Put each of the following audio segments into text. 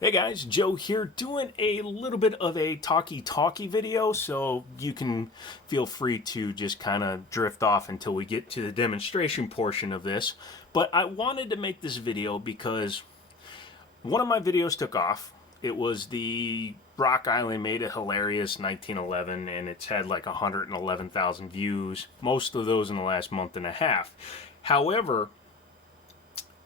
Hey guys, Joe here doing a little bit of a talkie video, so you can feel free to just kind of drift off until we get to the demonstration portion of this. But I wanted to make this video because one of my videos took off. It was the Rock Island Made It Hilarious 1911, and it's had like 111,000 views, most of those in the last month and a half. However,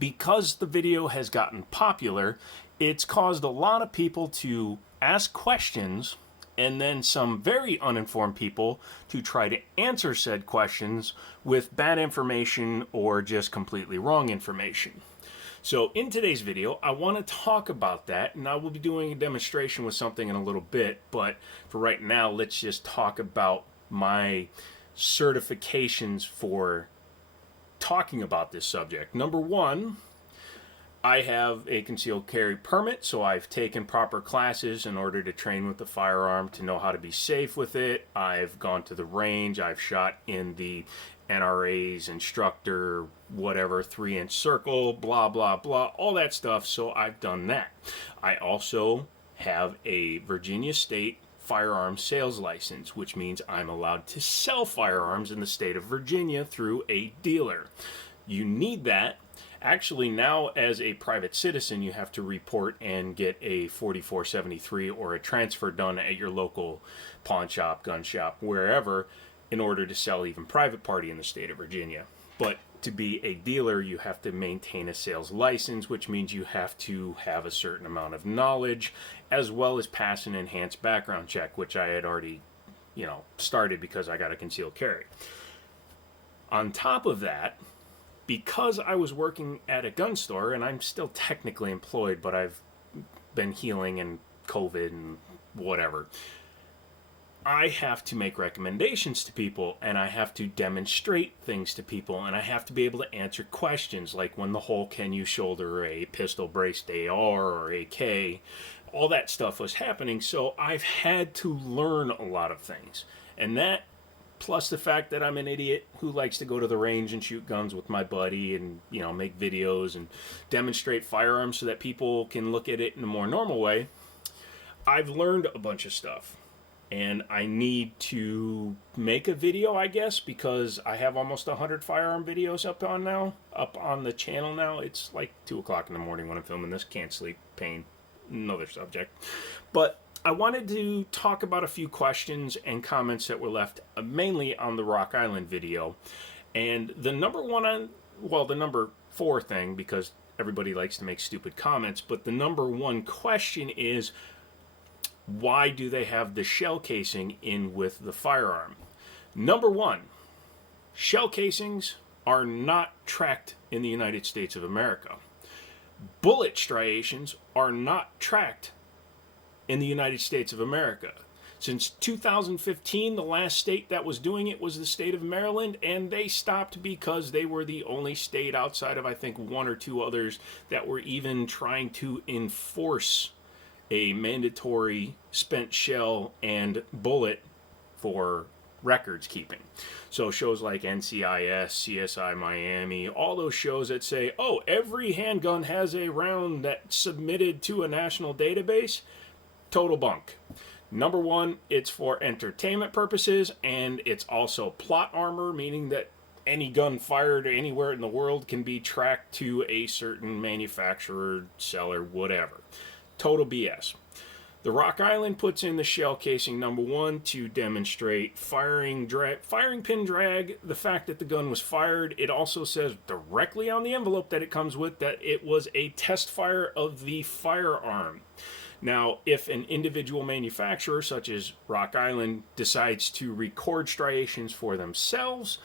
because the video has gotten popular, it's caused a lot of people to ask questions and then some very uninformed people to try to answer said questions with bad information or just completely wrong information. So in today's video, I want to talk about that, and I will be doing a demonstration with something in a little bit, but for right now, let's just talk about my certifications for talking about this subject. Number one, I have a concealed carry permit, so I've taken proper classes in order to train with the firearm to know how to be safe with it. I've gone to the range, I've shot in the NRA's instructor, whatever, 3-inch circle, blah, blah, blah, all that stuff, so I've done that. I also have a Virginia State firearm sales license, which means I'm allowed to sell firearms in the state of Virginia through a dealer. You need that. Actually, now as a private citizen, you have to report and get a 4473 or a transfer done at your local pawn shop, gun shop, wherever, in order to sell even private party in the state of Virginia. But to be a dealer, you have to maintain a sales license, which means you have to have a certain amount of knowledge, as well as pass an enhanced background check, which I had already, started because I got a concealed carry. On top of that, because I was working at a gun store, and I'm still technically employed, but I've been healing and COVID and whatever, I have to make recommendations to people, and I have to demonstrate things to people, and I have to be able to answer questions like when the whole can you shoulder a pistol braced AR or AK, all that stuff was happening, so I've had to learn a lot of things. And that, plus the fact that I'm an idiot who likes to go to the range and shoot guns with my buddy and, make videos and demonstrate firearms so that people can look at it in a more normal way, I've learned a bunch of stuff. And I need to make a video, I guess, because I have almost 100 firearm videos up on the channel now. It's like 2 o'clock in the morning when I'm filming this. Can't sleep, pain, another subject. But I wanted to talk about a few questions and comments that were left mainly on the Rock Island video. And the number 4 thing, because everybody likes to make stupid comments, but the number 1 question is, why do they have the shell casing in with the firearm? Number 1, shell casings are not tracked in the United States of America. Bullet striations are not tracked in the United States of America. Since 2015, the last state that was doing it was the state of Maryland, and they stopped because they were the only state outside of, I think, 1 or 2 others that were even trying to enforce a mandatory spent shell and bullet for records keeping. So shows like NCIS, CSI Miami, all those shows that say, oh, every handgun has a round that's submitted to a national database, total bunk. Number 1, it's for entertainment purposes, and it's also plot armor, meaning that any gun fired anywhere in the world can be tracked to a certain manufacturer, seller, whatever. Total BS. The Rock Island puts in the shell casing number 1 to demonstrate firing pin drag, the fact that the gun was fired. It also says directly on the envelope that it comes with that it was a test fire of the firearm. Now, if an individual manufacturer, such as Rock Island, decides to record striations for themselves,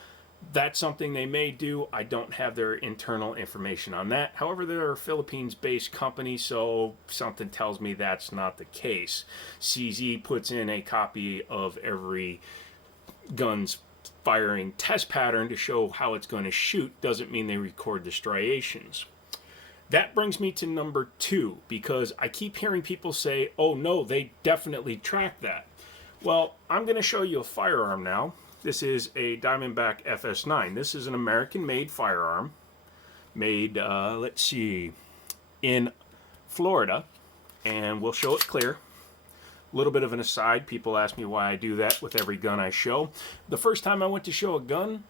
that's something they may do. I don't have their internal information on that. However, they're a Philippines-based company, so something tells me that's not the case. CZ puts in a copy of every gun's firing test pattern to show how it's going to shoot. Doesn't mean they record the striations. That brings me to number 2, because I keep hearing people say, oh no, they definitely track that. Well, I'm going to show you a firearm now. This is a Diamondback FS9. This is an American-made firearm, made, in Florida. and we'll show it clear. A little bit of an aside, people ask me why I do that with every gun I show. The first time I went to show a gun,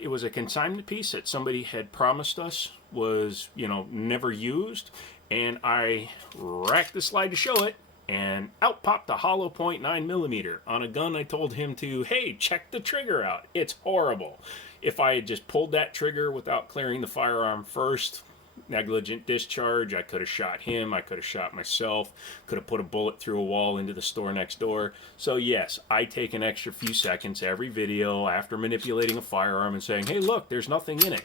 it was a consignment piece that somebody had promised us was, never used, and I racked the slide to show it, and out popped a hollow point 9mm on a gun I told him to, hey, check the trigger out. It's horrible. If I had just pulled that trigger without clearing the firearm first, negligent discharge, I could have shot him, I could have shot myself, could have put a bullet through a wall into the store next door. So yes, I take an extra few seconds every video after manipulating a firearm and saying, hey look, there's nothing in it,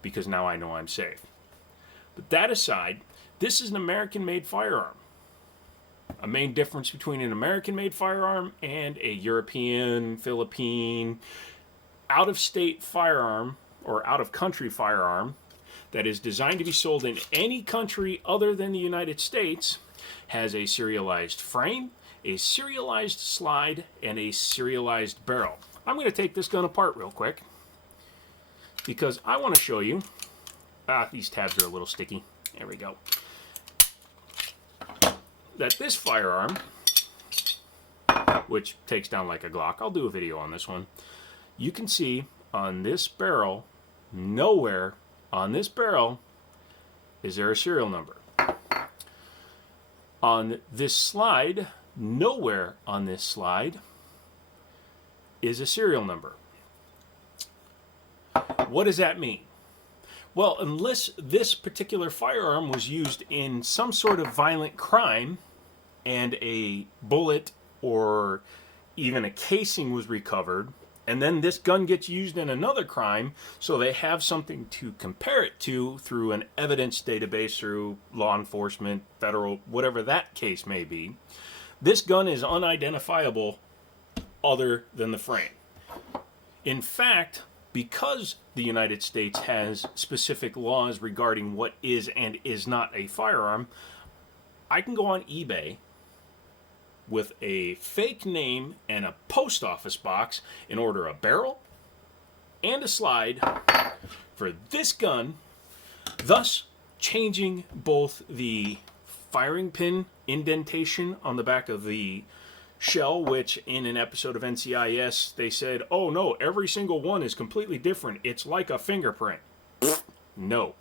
because now I know I'm safe. But that aside, this is an American-made firearm. A main difference between an American-made firearm and a European, Philippine, out-of-state firearm or out-of-country firearm that is designed to be sold in any country other than the United States has a serialized frame, a serialized slide, and a serialized barrel. I'm going to take this gun apart real quick because I want to show you. These tabs are a little sticky. There we go. That this firearm, which takes down like a Glock, I'll do a video on this one. You can see on this barrel, nowhere on this barrel is there a serial number. On this slide, nowhere on this slide is a serial number. What does that mean? Well, unless this particular firearm was used in some sort of violent crime and a bullet or even a casing was recovered, and then this gun gets used in another crime, so they have something to compare it to through an evidence database, through law enforcement, federal, whatever that case may be, this gun is unidentifiable other than the frame. In fact, because the United States has specific laws regarding what is and is not a firearm, I can go on eBay with a fake name and a post office box and order a barrel and a slide for this gun, thus changing both the firing pin indentation on the back of the shell, which in an episode of NCIS they said, oh no, every single one is completely different, it's like a fingerprint. No.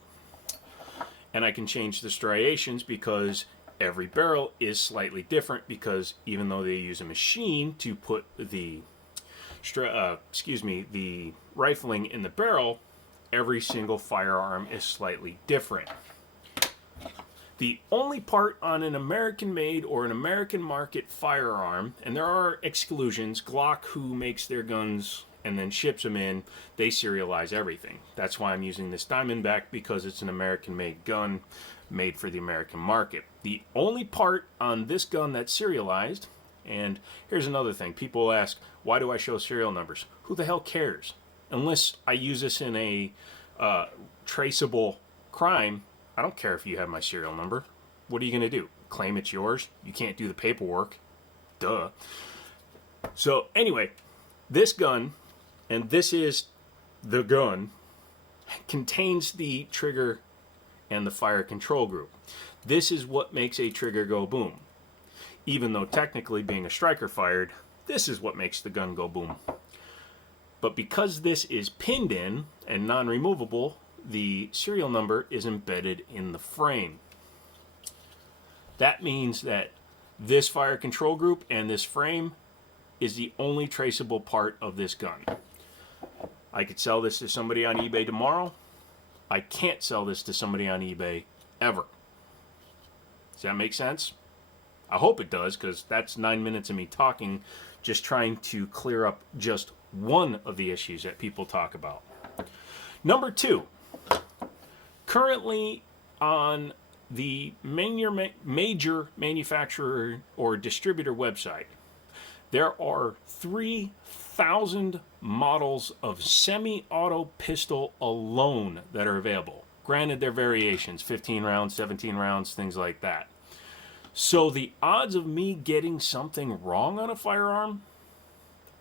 And I can change the striations because every barrel is slightly different, because even though they use a machine to put the the rifling in the barrel, every single firearm is slightly different. The only part on an American-made or an American market firearm, and there are exclusions, Glock, who makes their guns and then ships them in, they serialize everything. That's why I'm using this Diamondback, because it's an American-made gun made for the American market. The only part on this gun that's serialized, and here's another thing, people ask, why do I show serial numbers? Who the hell cares? Unless I use this in a traceable crime, I don't care if you have my serial number. What are you going to do? Claim it's yours? You can't do the paperwork. Duh. So anyway, this gun, and this is the gun, contains the trigger and the fire control group. This is what makes a trigger go boom. Even though technically, being a striker fired, this is what makes the gun go boom. But because this is pinned in and non-removable, the serial number is embedded in the frame. That means that this fire control group and this frame is the only traceable part of this gun. I could sell this to somebody on eBay tomorrow. I can't sell this to somebody on eBay ever. Does that make sense? I hope it does, because that's 9 minutes of me talking, just trying to clear up just one of the issues that people talk about. Number two, currently on the major manufacturer or distributor website, there are 3,000 models of semi-auto pistol alone that are available. Granted, they're variations, 15 rounds, 17 rounds, things like that. So the odds of me getting something wrong on a firearm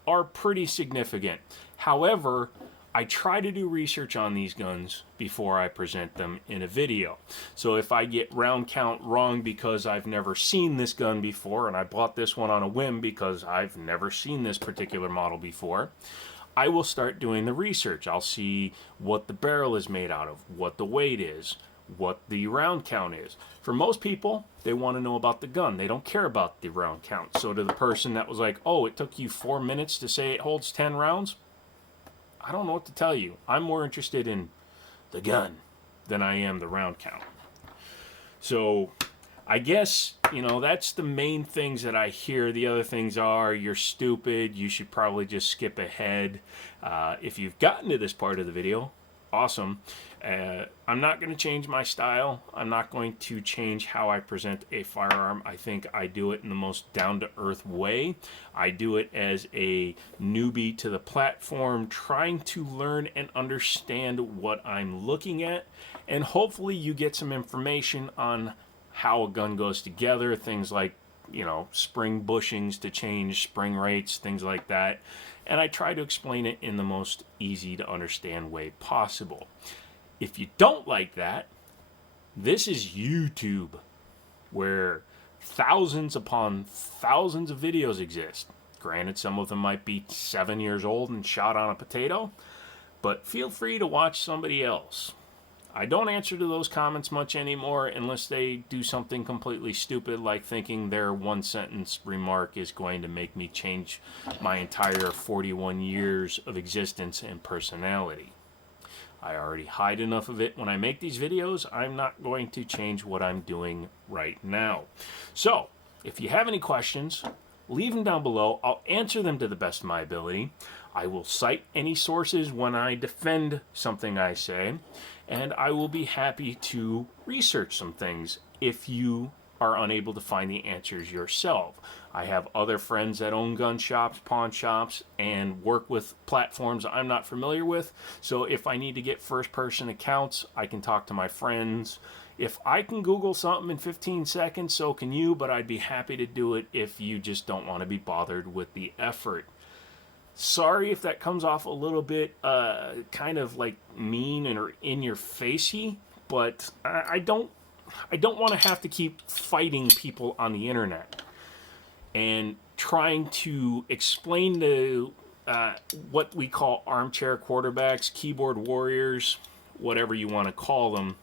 are pretty significant. However, I try to do research on these guns before I present them in a video. So if I get round count wrong because I've never seen this gun before, and I bought this one on a whim because I've never seen this particular model before, I will start doing the research. I'll see what the barrel is made out of, what the weight is, what the round count is. For most people, they want to know about the gun. They don't care about the round count. So to the person that was like, oh, it took you 4 minutes to say it holds 10 rounds, I don't know what to tell you. I'm more interested in the gun than I am the round count. So I guess, that's the main things that I hear. The other things are, you're stupid, you should probably just skip ahead. If you've gotten to this part of the video, awesome. I'm not going to change my style. I'm not going to change how I present a firearm. I think I do it in the most down-to-earth way. I do it as a newbie to the platform, trying to learn and understand what I'm looking at. And hopefully you get some information on how a gun goes together, things like, spring bushings to change spring rates, things like that. And I try to explain it in the most easy to understand way possible. If you don't like that, this is YouTube, where thousands upon thousands of videos exist. Granted, some of them might be 7 years old and shot on a potato, but feel free to watch somebody else. I don't answer to those comments much anymore unless they do something completely stupid, like thinking their one-sentence remark is going to make me change my entire 41 years of existence and personality. I already hide enough of it when I make these videos. I'm not going to change what I'm doing right now. So, if you have any questions, leave them down below. I'll answer them to the best of my ability. I will cite any sources when I defend something I say, and I will be happy to research some things if you are unable to find the answers yourself. I have other friends that own gun shops, pawn shops, and work with platforms I'm not familiar with. So if I need to get first-person accounts, I can talk to my friends. If I can Google something in 15 seconds, so can you, but I'd be happy to do it if you just don't want to be bothered with the effort. Sorry if that comes off a little bit kind of like mean or in-your-facey, but I don't want to have to keep fighting people on the internet and trying to explain to what we call armchair quarterbacks, keyboard warriors, whatever you want to call them,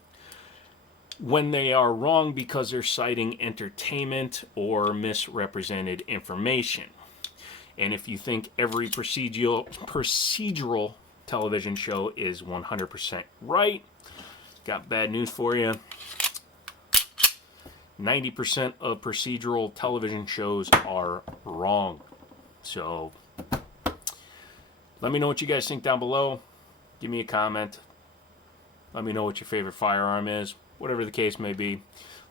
when they are wrong because they're citing entertainment or misrepresented information. And if you think every procedural television show is 100% right, got bad news for you. 90% of procedural television shows are wrong. So, let me know what you guys think down below. Give me a comment. Let me know what your favorite firearm is. Whatever the case may be.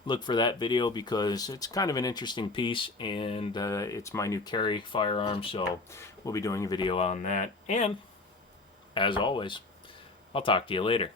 Look for that video because it's kind of an interesting piece, and it's my new carry firearm, so we'll be doing a video on that. And, as always, I'll talk to you later.